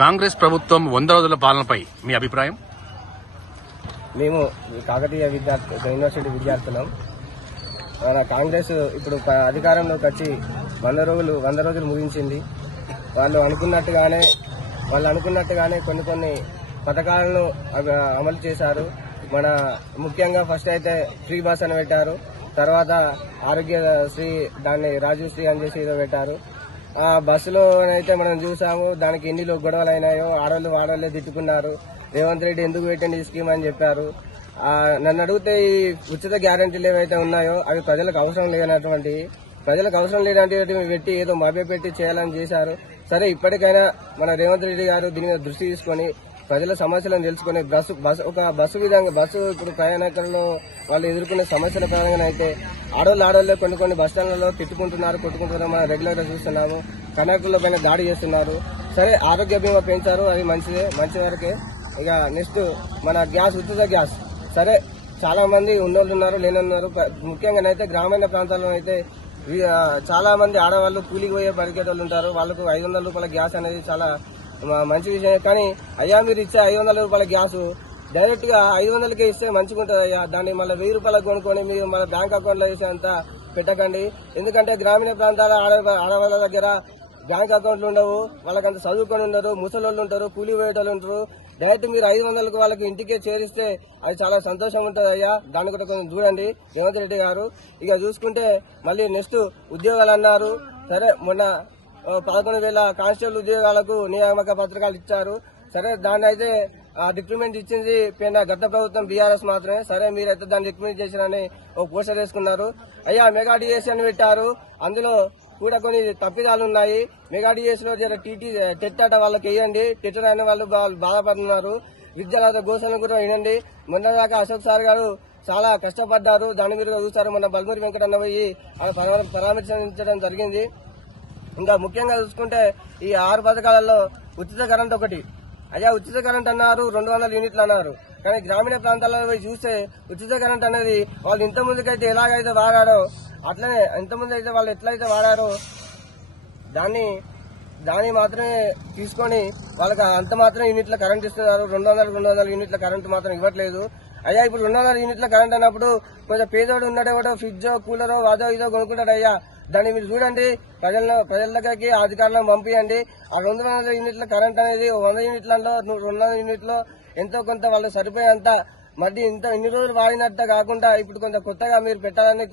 కాంగ్రెస్ ప్రభుత్వం 100 రోజుల పాలనపై మీ అభిప్రాయం? మేము కాకతీయ యూనివర్సిటీ విద్యార్థులం. మన కాంగ్రెస్ ఇప్పుడు అధికారంలోకి వచ్చి 100 రోజులు ముగించింది. వాళ్ళు అనుకున్నట్టుగానే కొన్ని పథకాలను అమలు చేశారు. మన ముఖ్యంగా ఫస్ట్ అయితే ఫ్రీ బస్ అని పెట్టారు. తర్వాత ఆరోగ్యశ్రీ, దాన్ని రాజీవ్ శ్రీ అని చేసి పెట్టారు. ఆ బస్సులో అయితే మనం చూసాము, దానికి ఎన్ని గొడవలు అయినాయో. ఆడవాళ్ళే తిట్టుకున్నారు. రేవంత్ రెడ్డి ఎందుకు పెట్టండి ఈ స్కీమ్ అని చెప్పారు. నన్ను అడిగితే ఈ ఉచిత గ్యారంటీలు ఏవైతే ఉన్నాయో అవి ప్రజలకు అవసరం లేనటువంటివి పెట్టి ఏదో మభ్యపెట్టి చేయాలని చేశారు. సరే, ఇప్పటికైనా మన రేవంత్ రెడ్డి గారు దీని మీద దృష్టి తీసుకుని ప్రజల సమస్యలను తెలుసుకుని బస్సు ఇప్పుడు ప్రయాణికుల్లో వాళ్ళు ఎదుర్కొనే సమస్యల పరంగా అయితే ఆడవాళ్ళే కొన్ని బస్ స్టాండ్లలో తిట్టుకుంటున్నారు, కొట్టుకుంటున్నారు. మనం రెగ్యులర్ గా చూస్తున్నాము. కండక్టర్ల పైన దాడి చేస్తున్నారు. సరే, ఆరోగ్య బీమా పెంచారు, అది మంచి వరకే. ఇక నెక్స్ట్ మన ఉచిత గ్యాస్. సరే, చాలా మంది ఉన్నోళ్ళు ఉన్నారు, లేనున్నారు. ముఖ్యంగానైతే గ్రామీణ ప్రాంతాల్లో అయితే చాలా మంది ఆడవాళ్లు కూలికి పోయే పరిగెటోళ్ళు ఉంటారు. వాళ్ళకు 500 రూపాయల గ్యాస్ అనేది చాలా మంచి విషయం. కానీ అయ్యా, మీరు ఇచ్చే 500 రూపాయల గ్యాస్ డైరెక్ట్ గా 500కే ఇస్తే మంచిగా ఉంటుంది అయ్యా. దాన్ని మళ్ళీ 1000 రూపాయలకు కొనుక్కొని మీరు మన బ్యాంక్ అకౌంట్ లో వేసేంత పెట్టకండి. ఎందుకంటే గ్రామీణ ప్రాంతాల ఆడవాళ్ళ దగ్గర బ్యాంక్ అకౌంట్లు ఉండవు, వాళ్ళకంత చదువుకొని ఉండరు, ముసలోళ్ళు ఉంటారు, కూలి పోయేటోళ్ళు ఉంటారు. డైరెక్ట్ మీరు 500కు వాళ్ళకి ఇంటికే చేరిస్తే అది చాలా సంతోషంగా ఉంటుంది అయ్యా. దాన్ని కూడా కొంచెం చూడండి రేవంత్ రెడ్డి గారు. ఇక చూసుకుంటే మళ్ళీ నెక్స్ట్ ఉద్యోగాలు అన్నారు. సరే, మొన్న 11,000 కానిస్టేబుల్ ఉద్యోగాలకు నియామక పత్రికలు ఇచ్చారు. సరే, దాన్ని అయితే రిక్రూట్మెంట్ ఇచ్చింది గత ప్రభుత్వం బీఆర్ఎస్ మాత్రమే. సరే, మీరైతే దాన్ని రిక్రూట్మెంట్ చేశారని ఒక పోస్టర్ వేసుకున్నారు. అయ్యా, మెగా డిఎస్సీ అని పెట్టారు. అందులో కూడా కొన్ని తప్పిదాలు ఉన్నాయి. మెగా డిఎస్ లో టెట్ అట వాళ్ళకి వేయండి. టెట్ అయిన వాళ్ళు బాధపడుతున్నారు. విద్యాలయ ఘోషణలు కూడా వినండి. మొన్నదాకా అశోక్ సార్ గారు చాలా కష్టపడ్డారు. దాని మీద చూస్తారు. మొన్న బల్మూరి వెంకటన్న పోయి పరామర్శించడం జరిగింది. ఇంకా ముఖ్యంగా చూసుకుంటే ఈ 6 పథకాలలో ఉచిత కరెంట్ ఒకటి. అయ్యా, ఉచిత కరెంట్ అన్నారు, 200 యూనిట్లు అన్నారు. కానీ గ్రామీణ ప్రాంతాల్లో పోయి చూస్తే ఉచిత కరెంట్ అనేది వాళ్ళు ఇంత ముందుకైతే ఎలాగైతే వాడారో అట్లనే ఇంతకుముందు అయితే వాళ్ళు ఎట్లయితే వాడారో దాన్ని మాత్రమే తీసుకొని వాళ్ళకి అంత మాత్రం యూనిట్ల కరెంట్ ఇస్తున్నారు. 200 యూనిట్ల కరెంట్ మాత్రం ఇవ్వట్లేదు. అయ్యా, ఇప్పుడు 200 యూనిట్ల కరెంట్ అన్నప్పుడు కొంచెం పేదోడు ఉన్నాడో ఫ్రిడ్జో కూలరో అదో ఇదో కొనుక్కుంటాడు. అయ్యా, దాన్ని మీరు చూడండి, ప్రజల దగ్గరికి అధికారులను పంపించండి. ఆ 200 యూనిట్ల కరెంట్ అనేది 100 యూనిట్లలో 200 యూనిట్లో ఎంతో కొంత వాళ్ళు సరిపోయేంత మరి ఇన్ని రోజులు వాడినట్టు కాకుండా ఇప్పుడు కొంత కొత్తగా మీరు పెట్టాలని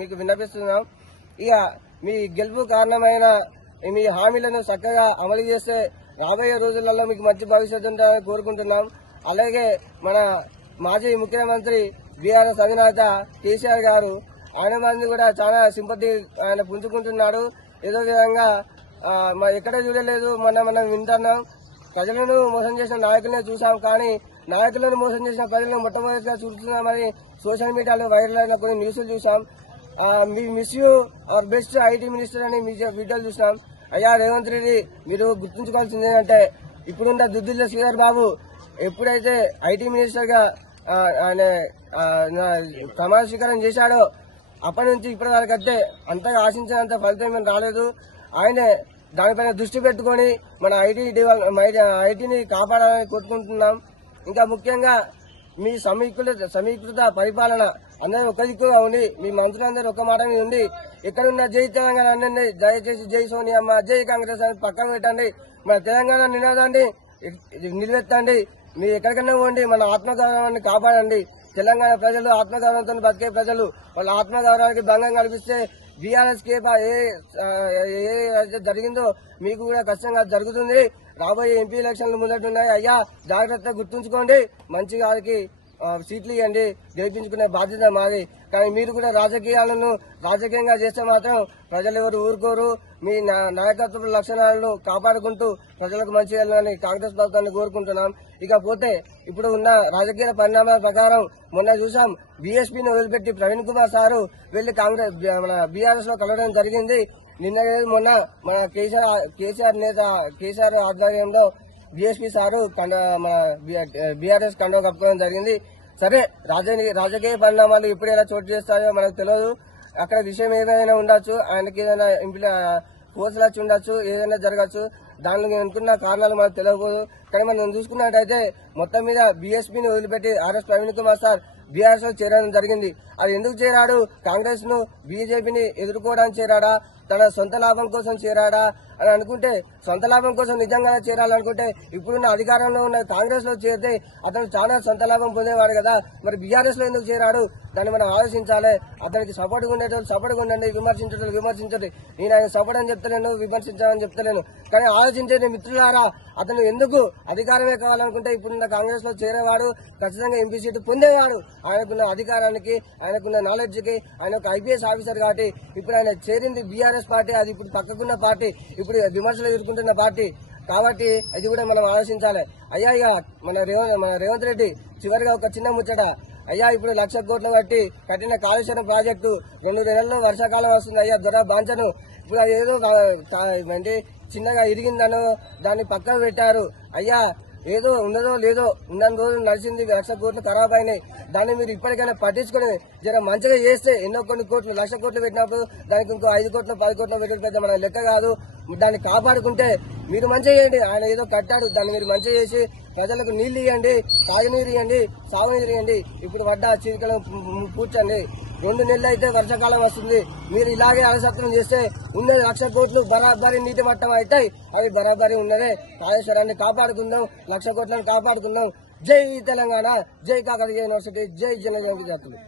మీకు విన్నపిస్తున్నాం. ఇక మీ గెలుపు కారణమైన మీ హామీలను చక్కగా అమలు చేస్తే రాబోయే రోజులలో మీకు మంచి భవిష్యత్తు ఉంటుందని కోరుకుంటున్నాం. అలాగే మన మాజీ ముఖ్యమంత్రి బీఆర్ఎస్ అధినేత కేసీఆర్ గారు, ఆయన మంది కూడా చాలా సింపతి ఆయన పుంజుకుంటున్నాడు. ఏదో విధంగా ఎక్కడ చూడలేదు. మనం వింటున్నాం. ప్రజలను మోసం చేసిన నాయకులనే చూసాం, కానీ నాయకులను మోసం చేసిన ప్రజలను మొట్టమొదటిగా చూస్తున్నామని సోషల్ మీడియాలో వైరల్ అయిన కొన్ని న్యూస్లు చూసాం. మీ miss you are best IT minister అని మీ వీడియోలు చూసాం. అయ్యా, రేవంత్ రెడ్డి, మీరు గుర్తుంచుకోవాల్సింది ఏంటంటే ఇప్పుడున్న దుద్దిల్ల శ్రీధర్ బాబు ఎప్పుడైతే ఐటీ మినిస్టర్ గా ఆయన ప్రమాణ స్వీకారం చేశాడో అప్పటి నుంచి ఇప్పటి వరకు అయితే అంతగా ఆశించినంత ఫలితం ఏం రాలేదు. ఆయనే దానిపైన దృష్టి పెట్టుకుని మన ఐటీని కాపాడాలని కోరుకుంటున్నాం. ఇంకా ముఖ్యంగా మీ సమీకృత పరిపాలన అందరూ ఒక దిక్కుగా ఉండి, మీ మంత్రులందరూ ఒక మాట మీద ఉండి, ఎక్కడున్న జై తెలంగాణ అనండి, దయచేసి జై సోనియమ్మ, జై కాంగ్రెస్ అని పక్కన పెట్టండి. మన తెలంగాణ నినాదాన్ని నిలబెట్టండి. మీరు ఎక్కడికైనా పోండి, మన ఆత్మగౌరవాన్ని కాపాడండి. తెలంగాణ ప్రజలు ఆత్మగౌరవంతో బతికే ప్రజలు. వాళ్ళ ఆత్మగౌరవానికి భంగం కల్పిస్తే బీఆర్ఎస్ కే ఏ జరిగిందో మీకు కూడా ఖచ్చితంగా జరుగుతుంది. రాబోయే ఎంపీ ఎలక్షన్లు ముందటున్నాయి. అయ్యా, జాగ్రత్తగా గుర్తుంచుకోండి. మంచి గారికి సీట్లు ఇవ్వండి, గెలిపించుకునే బాధ్యత మాది. కానీ మీరు కూడా రాజకీయంగా చేస్తే మాత్రం ప్రజలు ఎవరు ఊరుకోరు. మీ నాయకత్వ లక్షణాలను కాపాడుకుంటూ ప్రజలకు మంచి చేయాలని కాంగ్రెస్ ప్రభుత్వాన్ని కోరుకుంటున్నాం. ఇకపోతే ఇప్పుడు ఉన్న రాజకీయ పరిణామాల ప్రకారం మొన్న చూసాం, బీఎస్పీని వదిలిపెట్టి ప్రవీణ్ కుమార్ సారు వెళ్లి మన బీఆర్ఎస్ లో కలవడం జరిగింది. మొన్న మన కేసీఆర్ కేసీఆర్ ఆధ్వర్యంలో బీఎస్పీ సారు మన బీఆర్ఎస్ కండువా కప్పుకోవడం జరిగింది. సరే, రాజకీయ పరిణామాలు ఎప్పుడు ఎలా చోటు చేస్తాయో మనకు తెలియదు. అక్కడ విషయం ఏదైనా ఉండొచ్చు, ఆయనకి ఏదైనా ఫోర్సులు వచ్చి ఉండొచ్చు, ఏదైనా జరగచ్చు. దానికి అనుకున్న కారణాలు మనకు తెలియకూడదు. కానీ మనం చూసుకున్నట్టయితే మొత్తం మీద బీఎస్పీని వదిలిపెట్టి RS Praveen Kumar sir BRS లో చేరడం జరిగింది. అది ఎందుకు చేరాడు? కాంగ్రెస్ ను బీజేపీని ఎదుర్కోవడానికి చేరాడా, తన సొంత లాభం కోసం చేరాడా అని అనుకుంటే, సొంత లాభం కోసం నిజంగా చేరాలనుకుంటే ఇప్పుడున్న అధికారంలో ఉన్న కాంగ్రెస్ లో చేరితే అతను చాలా సొంత లాభం పొందేవాడు కదా. మరి బీఆర్ఎస్ లో ఎందుకు చేరాడు? దాన్ని మనం ఆలోచించాలి. అతనికి సపోర్ట్ ఉండేటోళ్ళు సపోర్ట్ ఉండండి, విమర్శించేటోళ్ళు విమర్శించండి. నేను ఆయన సపోర్ట్ అని చెప్తలేను, విమర్శించాలని చెప్తలేను. కానీ ఆలోచించండి మిత్రులారా, అతను ఎందుకు అధికారమే కావాలనుకుంటే ఇప్పుడున్న కాంగ్రెస్ లో చేరేవాడు, ఖచ్చితంగా ఎంపీ సీటు పొందేవాడు. ఆయనకున్న అధికారానికి, ఆయనకున్న నాలెడ్జ్ కి, ఆయన ఒక ఐపీఎస్ ఆఫీసర్ కాబట్టి ఇప్పుడు ఆయన చేరింది బీఆర్ఎస్ పార్టీ. అది ఇప్పుడు పక్కకున్న పార్టీ, ఇప్పుడు విమర్శలు ఎదుర్కొంటున్న పార్టీ కాబట్టి అది కూడా మనం ఆలోచించాలి. అయ్యా ఇక మన రేవంత్ రెడ్డి చివరిగా ఒక చిన్న ముచ్చట. అయ్యా ఇప్పుడు 1,00,000 కోట్లు బట్టి కట్టిన కాళేశ్వరం ప్రాజెక్టు 2 నెలల్లో వర్షాకాలం వస్తుంది. అయ్యా దొర బాంచను ఇప్పుడు ఏదో అంటే చిన్నగా ఇరిగిందనో దాన్ని పక్కన పెట్టారు. అయ్యా ఏదో ఉన్నదో లేదో ఉన్న రోజులు నడిచింది, 1,00,000 కోట్లు ఖరాబ్ అయినాయి. దాన్ని మీరు ఇప్పటికైనా పట్టించుకుని జర మంచిగా చేస్తే ఎన్నో కొన్ని కోట్లు 1,00,000 కోట్లు పెట్టినప్పుడు దానికి ఇంకో 5 కోట్లు 10 కోట్లు పెట్టడం పెద్ద మన లెక్క కాదు. దాన్ని కాపాడుకుంటే మీరు మంచిగా చేయండి. ఆయన ఏదో కట్టాడు, దాన్ని మీరు మంచిగా చేసి ప్రజలకు నీళ్లు ఇవ్వండి, తాగునీరు ఇవ్వండి, సాగునీరు ఇవ్వండి. ఇప్పుడు పడ్డ చీకలు కూర్చోండి. 2 నెలలు అయితే వర్షాకాలం వస్తుంది. మీరు ఇలాగే అలసత్వం చేస్తే ఉన్నది 1,00,000 కోట్లు బరాబరి నీటి మట్టం అవుతాయి. అవి బరాబరి ఉన్నదే. కాళేశ్వరాన్ని కాపాడుకుందాం, 1,00,000 కోట్లను కాపాడుకుందాం. జై తెలంగాణ, జై కాకతీయ యూనివర్సిటీ, జై జనజాతి జాతులు.